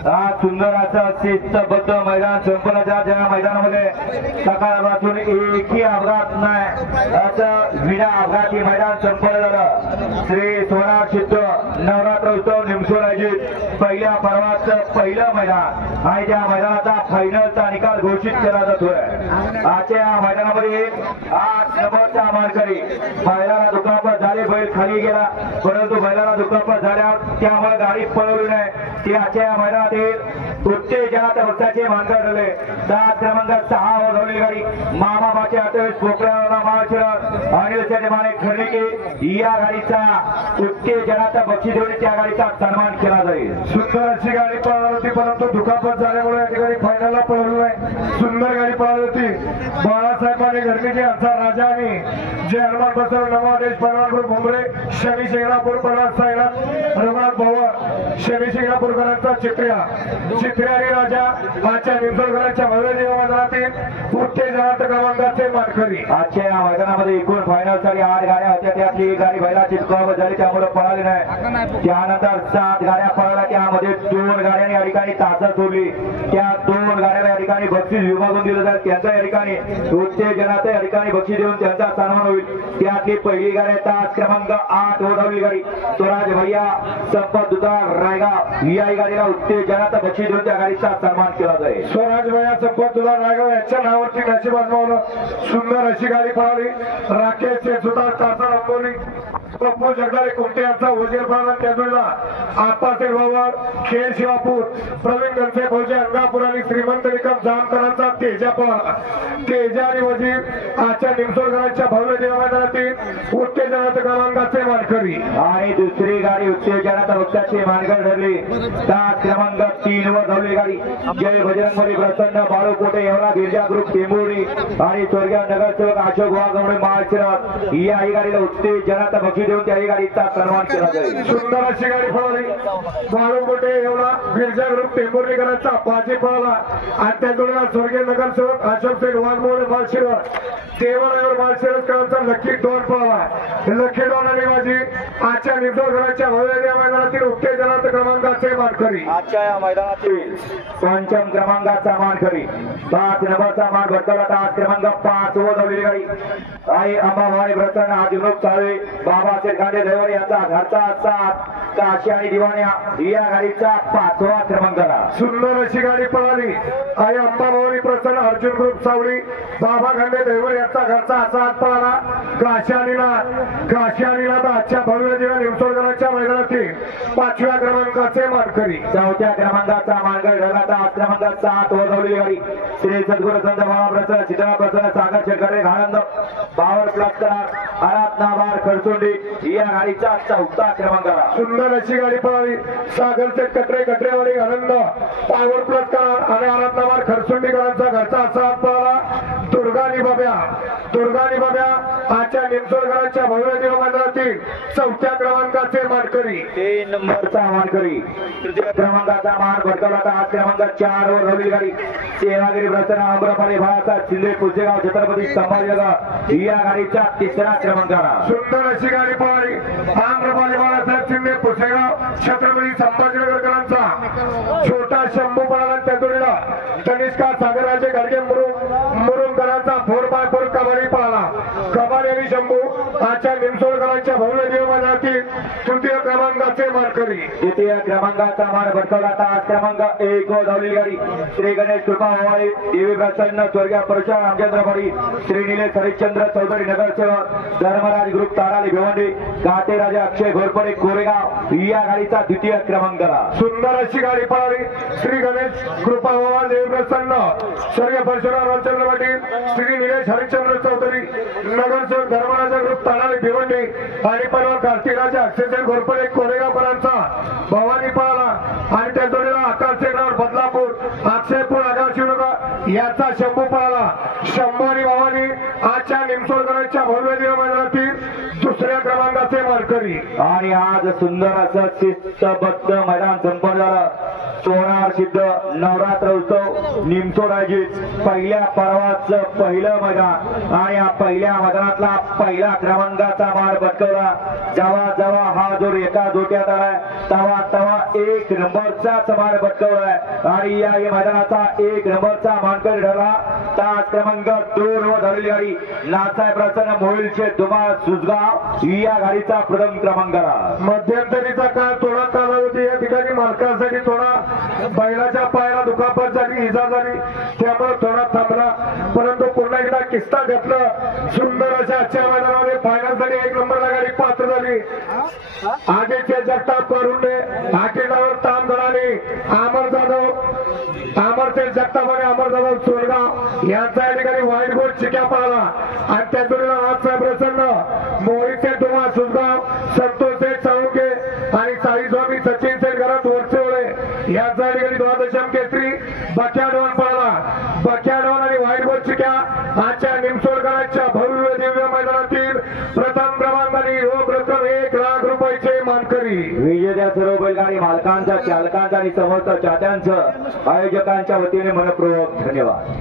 सुंदर असं शिस्तबद्ध मैदान संपन्न ज्या मैदानामध्ये सकाळपासून एकही अपघात नाही असं विना अपघाती मैदान संपन्न झालं। श्री सोनार सिद्ध नवरात्र उत्सव निमसोड आयोजित पहिल्या पर्वाचं पहिलं मैदान आणि त्या मैदानाचा फायनलचा निकाल घोषित केला जातोय। आजच्या मैदानामध्ये 8 नंबरचा मानकरी बैलाला दुखापत झाली, बैल खाली गेला परंतु बैलाला दुखापत झाल्या त्यामुळे गाडी पळवली नाही। ती आजच्या मैदानातील उत्तेजनाच्या वक्ताचे मानकर ठरले। 7 क्रमांक 6 वर धावलेली गाडी मामा बाचे 28 पोकळ्यावरला माळशिरस अनिल माने खर्डके या गाडीचा उत्तेजनाचा बक्षीस देऊन त्या गाडीचा सन्मान केला जाईल। सुंदर अशी गाडी पळवली होती परंतु दुखापत झाल्यामुळे या ठिकाणी फायनलला पळवली नाही। सुंदर गाडी पळवली होती। बाळासाहेबांनी घरमेचे यांचा राजा आणि जय हनुमान बसव नवादेश परवानपूर भुमरे शनी शिंगणापूर परवान साईनाथ रघुनाथ भवर शनी शिंगणापूरकरांचा चित्र्या आणि राजा आजच्या निमसोडकरांच्या भव्य मैदानातील उत्तेजनात क्रमांकाचे मानकरी। आजच्या या मैदानामध्ये एकूण फायनल साठी 8 गाड्या होत्या, त्यातली एक गाडी बैलाची दुखापत झाली त्यामुळे पळाली नाही। त्यानंतर 7 गाड्या पळाल्या, त्यामध्ये 2 गाड्यांनी या ठिकाणी तासा सोडली। त्या 2 गाड्याला या ठिकाणी बक्षीस विभागून दिलं जाईल। त्यांचा या ठिकाणी उत्तेजनाचं या ठिकाणी बक्षीस देऊन त्यांचा सन्मान होईल। त्यातली पहिली गाडी तास क्रमांक 8 वर धावलेली गाडी स्वराज भैया संपत दुधार रायगाव या गाडीला उत्तेजनाचं बक्षीस देऊन त्या गाडीचा सन्मान केला जाईल। स्वराज भैया संपत दुधार रायगाव यांच्या नावावरती नशीब आजमावलं। सुंदर अशी गाडी पळाली। राकेश सुतार तासा रंगोली पप्पू जगदाळे कुमटे यांचा वजीर पळाला। त्या जोडीला आप्पासाहेब वावर खेळ शिवापूर प्रवीण गणसे फौजी अंगापूर आणि श्रीमंत विक्रम जामकरांचा तेजा पळाला। तेजा आणि वजीर आजच्या निमसोडकरांच्या भव्य देवमैदानातील उत्तेजनाच्या क्रमांकाचे मानकरी। आणि दुसरी गाडी उत्तेजनाच्या वक्ताची मानकर ठरली। 7 क्रमांक 3 वर धावलेली गाडी जय बजरंगबली प्रसन्न बाळू कोटे येवला गिरजा ग्रुप टेंबुर्णी आणि स्वर्गीय नगरसेवक अशोक वाघमोडे माळशिरस या गाडीला उत्तेजनाचा बक्षीस देऊन त्या गाडीचा सन्मान केला जाईल। सुंदर अशी गाडी पळाली। बाळू कोटे येवला गिरजा ग्रुप टेंबुर्णीकरांचा बाजी पळाला आणि त्या जोडीला स्वर्गीय नगरसेवक अशोक वाघमोडे माळशिरस देवळावर माळशिरसकरांचा लकी डॉन पळाला। लकी डॉन आणि बाजी आजच्या निमसोडकरांच्या भव्य मैदानातील उत्तेजनाच्या क्रमांकाचे मानकरी। आजच्या या मैदानातील 5म क्रमांकाचा मानकरी 5 नंबरचा मान भटकवला। 7 क्रमांक 5 वर धावलेली गाडी आई अंबाबाई प्रसन्न आदिलोक चाळे बाबाचे गाडे ड्रायव्हर यांचा घरचा 7 काशी आणि दिवाण्या या गाडीचा 5वा क्रमांकाला। सुंदर अशी गाडी पळाली। आई अंबाबाई प्रसन्न अर्जुन ग्रुप सावळी बाबा खंडे ड्रायव्हर यांचा घरचा 7 पळाला। काशी आणि आजच्या भव्य दिव्य निमसोडकरांच्या मैदानातील 5व्या क्रमांकाचे मानकरी। 4थ्या क्रमांकाचा मानकरी ठरला। 7 क्रमांक 7 वर धावलेली गाडी श्री सद्गुरू संत बाबा प्रसन्न सीताराम प्रसन्न सागर शेटकडे घाणंद पावर प्लस आराधना बार खडसोंडी या गाडीचा 4था क्रमांकाला। सुंदर अशी गाडी पळाली। सागर शेट कटरेवाडी आनंद पावर प्लस आणि आराधना बार खडसोंडीकरांचा घरचा 7 पळाला। दुर्गानी बाब्या आजच्या निमसोडकरांच्या भव्य देव मैदानातील 4थ्या क्रमांकाचे मानकरी। 3 नंबरचा मानकरी 3य क्रमांकाचा मान भटकवला। 8 क्रमांक 4 वर धावलेली गाडी सेवागिरी प्रसन्न आम्रपाली भाचा शिंदे पुसेगाव छत्रपती संभाजीनगर या गाडीचा 3रा क्रमांकाला। सुंदर अशी गाडी पळाली। आम्रपाली बाळासाहेब शिंदे पुसेगाव छत्रपती संभाजीनगरकरांचा छोटा शंभू पळाला। त्या जोडीला तनिष्का सागराचे गाडगे मुरुमकरांचा 4x4 कबड्डी पळाला। कबड्डी आणि शंभू आजच्या निमसोडकरांच्या भव्य देव मैदानातील 3य क्रमांकाचे मानकरी। 2य क्रमांकाचा मान भटकवला। 8 क्रमांक 1 वर धावलेली गाडी श्री गणेश कृपा हवाळी देवी प्रसन्न स्वर्गीय परशुराम रामचंद्र पडी श्री निलेश हरिश्चंद्र चौधरी नगरसेवक धर्मराज ग्रुप ताराली भिवंडी काटे राजा अक्षय घोरपडे कोरेगाव या गाडीचा 2य क्रमांकाला। सुंदर अशी गाडी पळाली। श्री गणेश कृपा हवाळ देवी प्रसन्न स्वर्गीय परशुराम रामचंद्र पाटील श्री निलेश हरिश्चंद्र चौधरी नगरसेवक धर्मराज ग्रुप ताराली भिवंडी आणि परवा कार्तिक राजा अक्षय घोरपडे कोरेगावकरांचा भवानी पळाला आणि त्या जोडीला आकाश बदलापूर अक्षयपूर आगाव शिवनगर याचा शंभू पळाला। शंभू आणि भवानी आजच्या निमसोडकरांच्या भव्य देव मैदानातील 2ऱ्या क्रमांकाचे मानकरी। आणि आज सुंदर असं शिस्तबद्ध मैदान संपन्न झालं। सोनार सिद्ध नवरात्र उत्सव निमसोड आयोजित पहिल्या पर्वाचं पहिलं मैदान आणि या पहिल्या मैदानातला पहिला क्रमांकाचा मान पटकवला। जेव्हा जेव्हा हा जोर एका जोट्यात आलाय तेव्हा तेव्हा 1 नंबरचा मान पटकवलाय आणि या मैदानाचा 1 नंबरचा मानकरी ठरला तास क्रमांक 2 वर झालेली गाडी नासाहेब प्रसन्न मोहिलचे दुमा सुजगाव या गाडीचा प्रथम क्रमांक आला। मध्यंतरीचा काळ थोडा कालावधी या ठिकाणी मालकांसाठी थोडा बैलाच्या पायाला दुखापत झाली, इजा झाली, त्यामुळे थोडा थांबला, परंतु पुन्हा एकदा किस्ता घेतलं। सुंदर अशा आजच्या मैदानामध्ये फायनलसाठी 1 नंबरला गाडी पात्र झाली। आदित्य जगताप करून हाकेलावर ताम धराने अमर जगताप आणि अमर जाधव सोनगाव यांचा या ठिकाणी वाईट गोल चिक्या पळाला आणि त्या जोडीला नाथसाहेब प्रसन्न मोहिते दुमा सुजगाव संतोष शेठ साळुंके आणि साई स्वामी सचिन शेठ घरात वरचेवळे यांचा या ठिकाणी 2 केसरी बक्याडवान पळाला। बक्याडवान आणि वाईट गोल चिक्या आजच्या निमसोडकरांच्या भव्य दिव्य मैदानातील प्रथम क्रमांकाने रोख रक्कम 1 लाख रुपयाचे मानकरी। विजेत्या सर्व बैलगाडी मालकांचा चालकांचा आणि समस्त चाहत्यांचं आयोजकांच्या वतीने मनपूर्वक धन्यवाद।